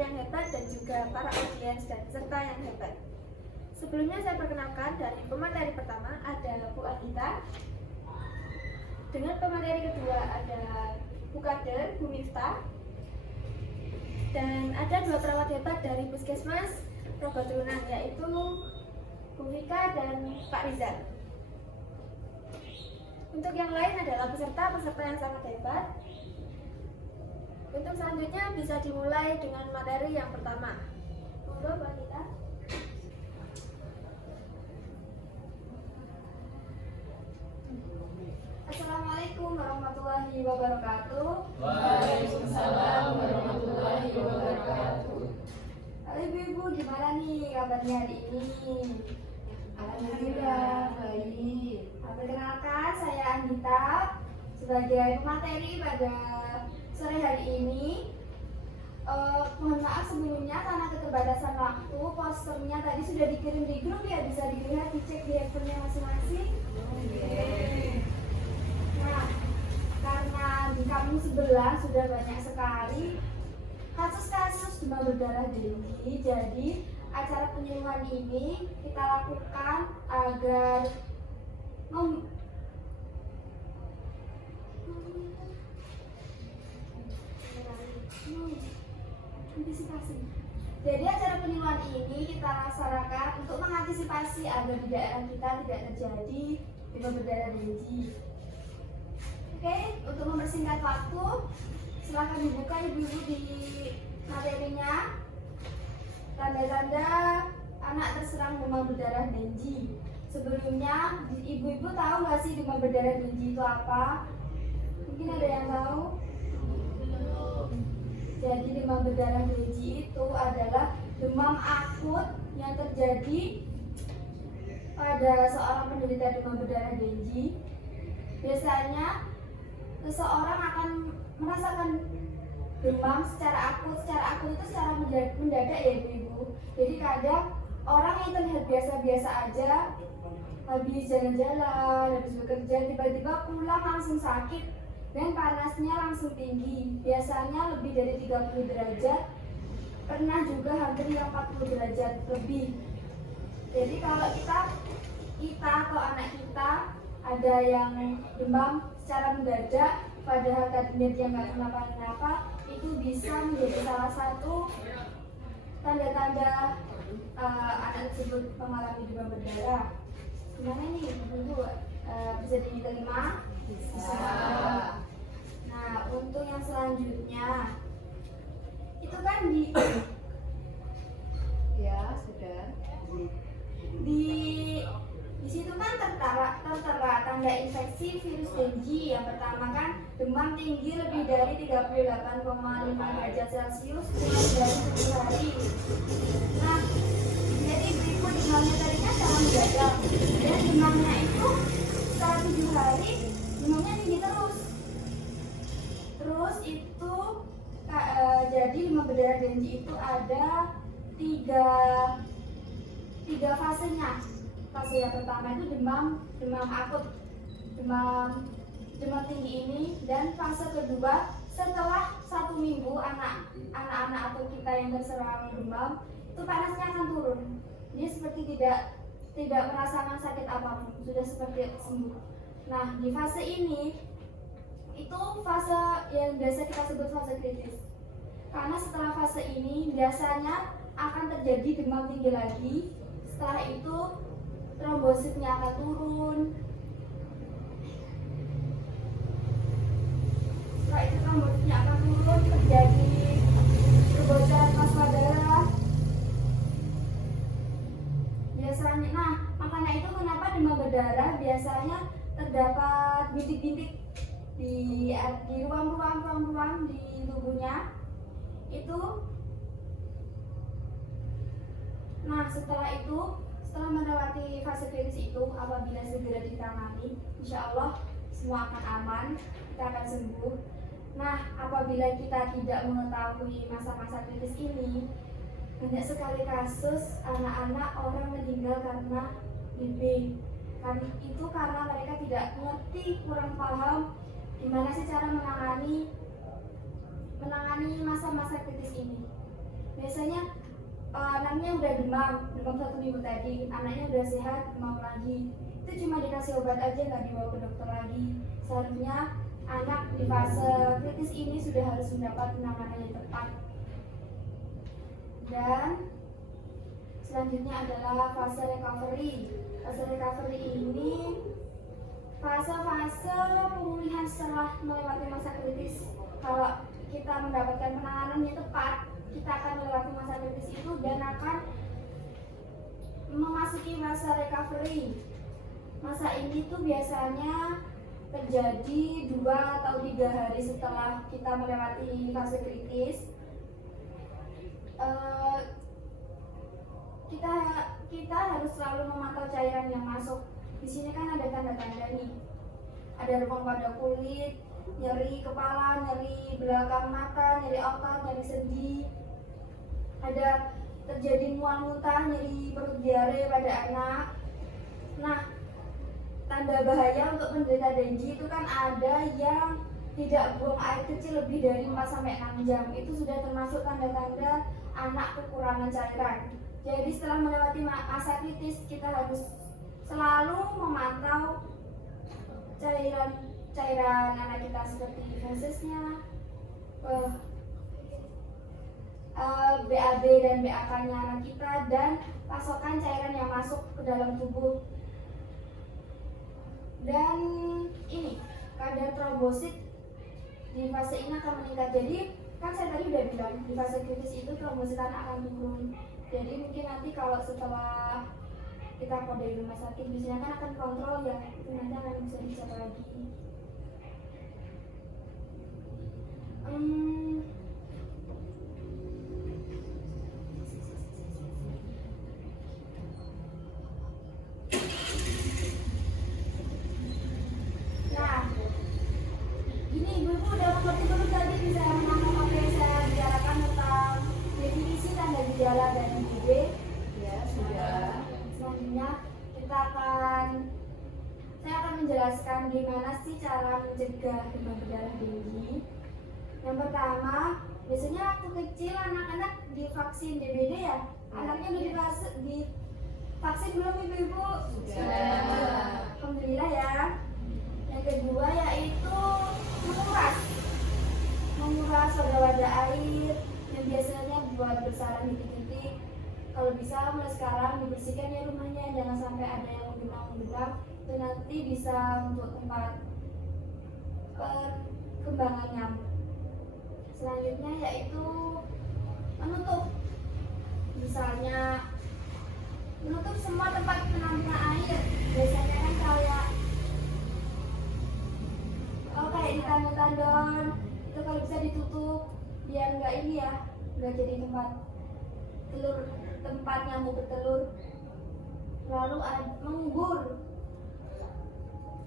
yang hebat dan juga para audiens dan peserta yang hebat. Sebelumnya saya perkenalkan dari pemateri pertama ada Bu Anita. Dengan pemateri kedua ada Bu Kader, Bu Miftah. Dan ada dua perawat hebat dari Puskesmas Rogo Turunan, yaitu Bu Vika dan Pak Rizal. Untuk yang lain adalah peserta yang sangat hebat. Untuk selanjutnya bisa dimulai dengan materi yang pertama. Monggo Bu Anita. Assalamualaikum warahmatullahi wabarakatuh. Waalaikumsalam warahmatullahi wabarakatuh. Halo ibu-ibu, gimana nih kabarnya hari ini? Alhamdulillah baik. Perkenalkan, saya Anita sebagai pemateri pada sore hari ini. Mohon maaf sebelumnya karena keterbatasan waktu, posternya tadi sudah dikirim di grup ya, bisa dilihat, dicek di handphonenya masing-masing. Nah, karena di kampung sebelah sudah banyak sekali kasus-kasus demam berdarah denggi, jadi acara penyuluhan ini kita lakukan agar antisipasi. Jadi acara penyuluhan ini kita laksanakan untuk mengantisipasi agar di daerah kita tidak terjadi demam berdarah denggi. Oke, untuk mempersingkat waktu, silakan dibuka ibu-ibu di materinya. Tanda-tanda anak terserang demam berdarah denggi. Sebelumnya, ibu-ibu tahu nggak sih demam berdarah denggi itu apa? Mungkin ada yang tahu? Jadi demam berdarah denggi itu adalah demam akut yang terjadi pada seorang penderita demam berdarah denggi. Biasanya seseorang akan merasakan demam secara akut itu secara mendadak ya ibu-ibu. Jadi kadang orang yang terlihat biasa-biasa aja, habis jalan-jalan, habis bekerja, tiba-tiba pulang langsung sakit dan panasnya langsung tinggi. Biasanya lebih dari 30 derajat, pernah juga hampir 40 derajat lebih. Jadi kalau kita atau anak kita ada yang demam secara mendadak, padahal tadinya dia nggak kenapa-napa, itu bisa menjadi salah satu tanda-tanda anak tersebut mengalami demam berdarah. Gimana nih ibu, bisa diterima? Bisa. Nah, untuk yang selanjutnya itu kan Ya, sudah. di situ kan tertera tanda infeksi virus denggi. Yang pertama kan demam tinggi lebih dari 38,5 derajat Celcius kurang dari 7 hari. Nah, jadi ibu demamnya tadinya sangat mendadak dan demamnya itu setelah 7 hari demamnya tinggi terus. Terus itu jadi demam berdarah denggi itu ada tiga fasenya. Fase yang pertama itu demam akut, demam tinggi ini, dan fase kedua setelah 1 minggu anak-anak atau kita yang terserang demam itu panasnya akan turun. Dia seperti tidak merasakan sakit apapun, sudah seperti sembuh. Nah, di fase ini itu fase yang biasa kita sebut fase kritis. Karena setelah fase ini biasanya akan terjadi demam tinggi lagi. Setelah itu trombositnya akan turun. Setelah itu trombositnya akan turun, terjadi kebocoran plasma darah. Biasanya, nah makanya itu kenapa demam berdarah biasanya terdapat bintik-bintik di ruang-ruang di tubuhnya itu. Nah, setelah melewati fase kritis itu, apabila segera ditangani, insya Allah semua akan aman, kita akan sembuh. Nah, apabila kita tidak mengetahui masa-masa kritis ini, banyak sekali kasus anak-anak orang meninggal karena TB. Itu karena mereka tidak mengerti, kurang paham gimana sih cara menangani masa-masa kritis ini. Biasanya anaknya udah demam 1 minggu tadi, anaknya udah sehat, demam lagi. Itu cuma dikasih obat aja, nggak dibawa ke dokter lagi. Seharusnya anak di fase kritis ini sudah harus mendapat penanganan yang tepat. Dan selanjutnya adalah fase recovery. Fase recovery ini fase-fase pemulihan setelah melewati masa kritis. Kalau kita mendapatkan penanganan yang tepat, kita akan melewati masa kritis itu dan akan memasuki masa recovery. Masa ini tuh biasanya terjadi 2 atau 3 hari setelah kita melewati fase kritis. Kita harus selalu memantau cairan yang masuk. Di sini kan ada tanda-tanda nih. Ada remang pada kulit, nyeri kepala, nyeri belakang mata, nyeri otot, nyeri sendi. Ada terjadi mual muntah, nyeri perut diare pada anak. Nah, tanda bahaya untuk penderita Dengue itu kan ada yang tidak buang air kecil lebih dari 4-6 jam. Itu sudah termasuk tanda-tanda anak kekurangan cairan. Jadi setelah melewati masa kritis, kita harus selalu memantau cairan anak kita seperti fesesnya, BAB dan BAK-nya anak kita, dan pasokan cairan yang masuk ke dalam tubuh. Dan ini kadar trombosit di fase ini akan meningkat. Jadi kan saya tadi udah bilang di fase kritis itu trombosit anak akan turun. Jadi mungkin nanti kalau setelah kita keluar dari rumah sakit biasanya kan akan kontrol ya, itu nanti akan bisa dicek lagi. Nah, ini ibu-ibu udah mengerti belum tadi bisa menangkap apa yang saya bicarakan tentang definisi tanda gejala dan IgG? Ya, sudah. Selanjutnya saya akan menjelaskan gimana sih cara mencegah demam berdarah Dengue. Yang pertama, biasanya waktu kecil anak-anak divaksin DBD ya. Anaknya udah divaksin belum ibu-ibu? Sudah. Alhamdulillah ya. Yang kedua yaitu menguras soda wadah air yang biasanya buat bersarang titik-titik. Kalau bisa mulai sekarang dibersihkan ya rumahnya, jangan sampai ada yang menggenang-genang. Itu nanti bisa untuk tempat perkembangan nyamuk. Selanjutnya yaitu menutup, misalnya menutup semua tempat penampungan air. Biasanya kan kayak di tandon-tandon itu kalau bisa ditutup biar nggak ini ya, nggak jadi tempat nyamuk bertelur. Lalu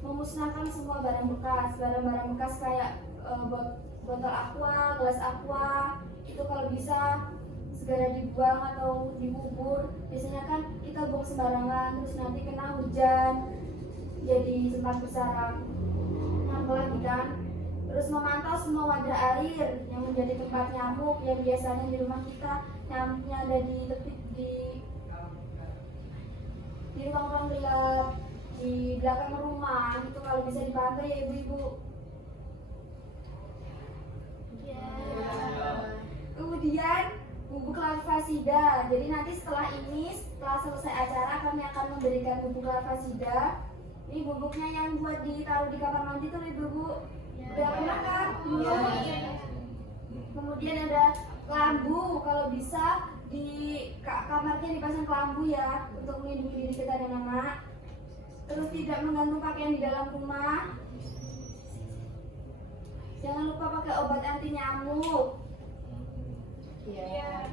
memusnahkan semua barang bekas kayak botol aqua, gelas aqua, itu kalau bisa segera dibuang atau dikubur. Biasanya kan kita buang sembarangan, terus nanti kena hujan jadi tempat bersarang nyamuk lagi kan. Terus memantau semua wadah air yang menjadi tempat nyamuk, yang biasanya di rumah kita nyamuknya ada di tepi, di ruang-ruang gelap, di belakang rumah. Itu kalau bisa dipantau ya ibu-ibu. Kemudian bubuk larvasida. Jadi nanti setelah selesai acara kami akan memberikan bubuk larvasida. Ini bubuknya yang buat ditaruh di kamar mandi tuh ibu-ibu. Udah pernah kan? Kemudian ada kelambu, kalau bisa di kamarnya dipasang kelambu ya, untuk melindungi diri kita dan anak. Terus tidak menggantung pakaian di dalam rumah. Jangan lupa pakai obat anti nyamuk. Iya.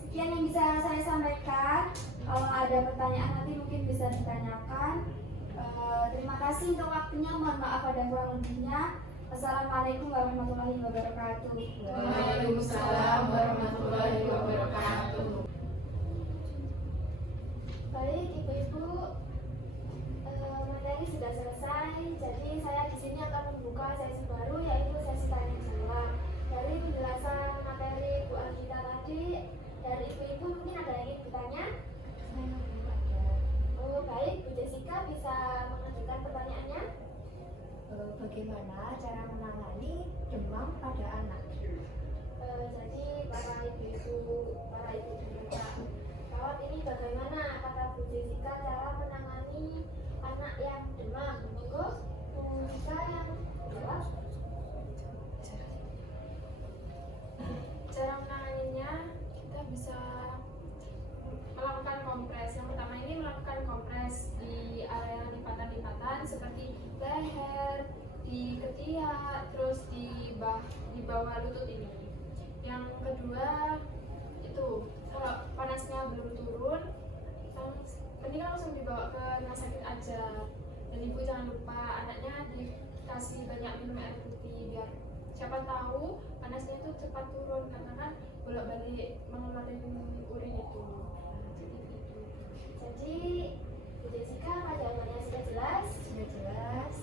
Sekian yang bisa saya sampaikan. Kalau ada pertanyaan nanti mungkin bisa ditanyakan. Terima kasih untuk waktunya. Mohon maaf ada kurang lebihnya. Assalamualaikum warahmatullahi wabarakatuh. Waalaikumsalam warahmatullahi wabarakatuh. Baik ibu-ibu, materi sudah selesai. Jadi saya di sini akan membuka sesi baru, yaitu sesi tanya jawab. Dari penjelasan materi Bu Anggita tadi, Ibu mungkin ada yang ingin bertanya? Oh baik, Bu Jessica bisa mengajukan pertanyaannya? Bagaimana cara menangani demam pada anak? Jadi para ibu-ibu juga kawat ini bagaimana kata Bu Jessica cara menangani anak yang demam? Monggo Bu Jessica yang jawab. Cara menanganinya kita bisa melakukan kompres. Yang pertama ini melakukan kompres di area lipatan-lipatan seperti leher, di ketiak, terus di bawah lutut ini. Yang kedua itu kalau panasnya belum turun, mending langsung dibawa ke rumah sakit aja. Dan ibu jangan lupa anaknya dikasih banyak minum air putih biar siapa tahu panasnya itu cepat turun karena kan bolak-balik mengeluarkan urin itu. Jadi gitu. Jadi Bu Jessica apa jawabannya sudah jelas? Sudah jelas.